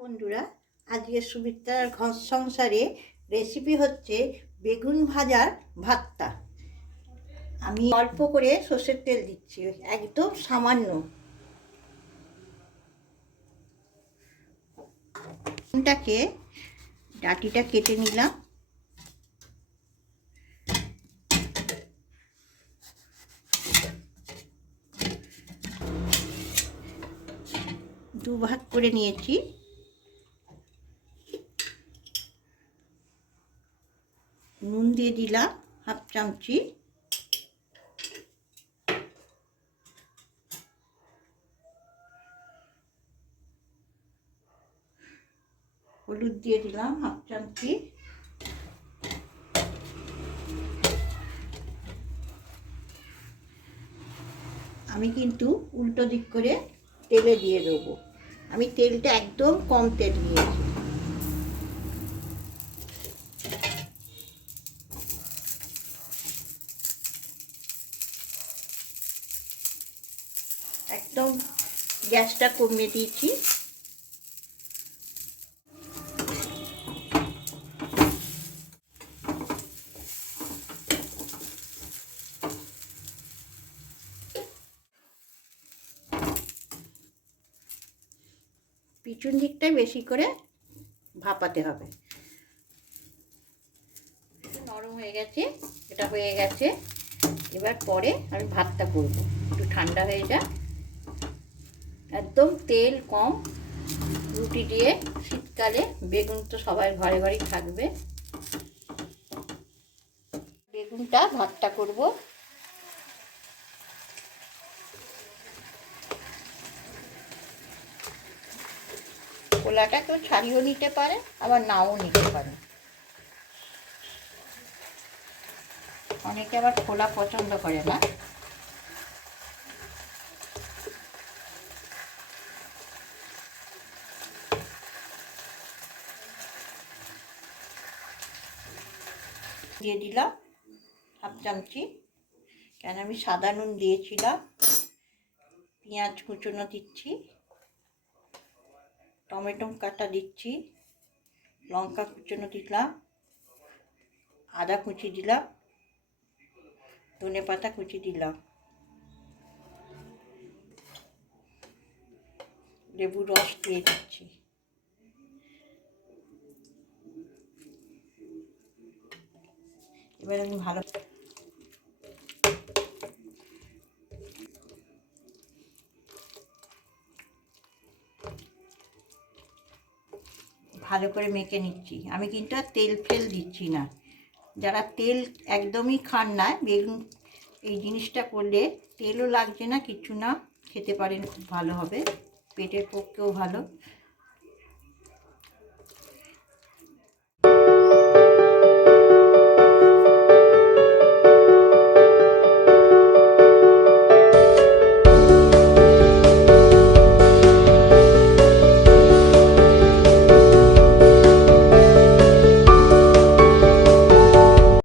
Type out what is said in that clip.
বন্ধুরা আজকে সুমিত্রার ঘর সংসারে রেসিপি হচ্ছে বেগুন ভাজার ভাতটা। আমি অল্প করে সর্ষের তেল দিচ্ছি, একদম সামান্য। বেগুনটাকে ডাটিটা কেটে নিলাম। দু ভাগ করে নিয়েছি। নুন দিয়ে দিলাম, হাফ চামচি। হলুদ দিয়ে দিলাম, হাফ চামচি। আমি কিন্তু উল্টো দিক করে তেলে দিয়ে দেবো। আমি তেলটা একদম কম তেল নিয়েছি। একদম গ্যাসটা কমিয়ে দিয়েছি। পিছন দিকটাই বেশি করে ভাপাতে হবে। নরম হয়ে গেছে, এটা হয়ে গেছে। এবার পরে আমি ভাতটা করব। একটু ঠান্ডা হয়ে যা একদম তেল কম, রুটি দিয়ে শীতকালে, বেগুন তো সবাই ঘরে ঘরেই থাকবে। বেগুনটা ভাতটা করব। খোলাটা কেউ ছাড়িয়েও নিতে পারে, আবার নাও নিতে পারে। অনেকে আবার খোলা পছন্দ করে না। দিয়ে দিলাম, হাফ চামচি কেন আমি সাদা নুন দিয়েছিলাম, পেঁয়াজ কুচনো দিচ্ছি, টমেটো কাটা দিচ্ছি, লঙ্কা কুচনো দিলাম, আদা কুচি দিলাম, ধনে পাতা কুচি দিলাম। লেবু রস দিয়ে দিচ্ছি। এবার আমি ভালো ভালো করে মেখে নিচ্ছি। আমি কিন্তু আর তেল ফেল দিচ্ছি না। যারা তেল একদমই খান না, বেগুন এই জিনিসটা করলে তেলও লাগছে না, কিছু না, খেতে পারেন, খুব ভালো হবে। পেটের পক্ষেও ভালো।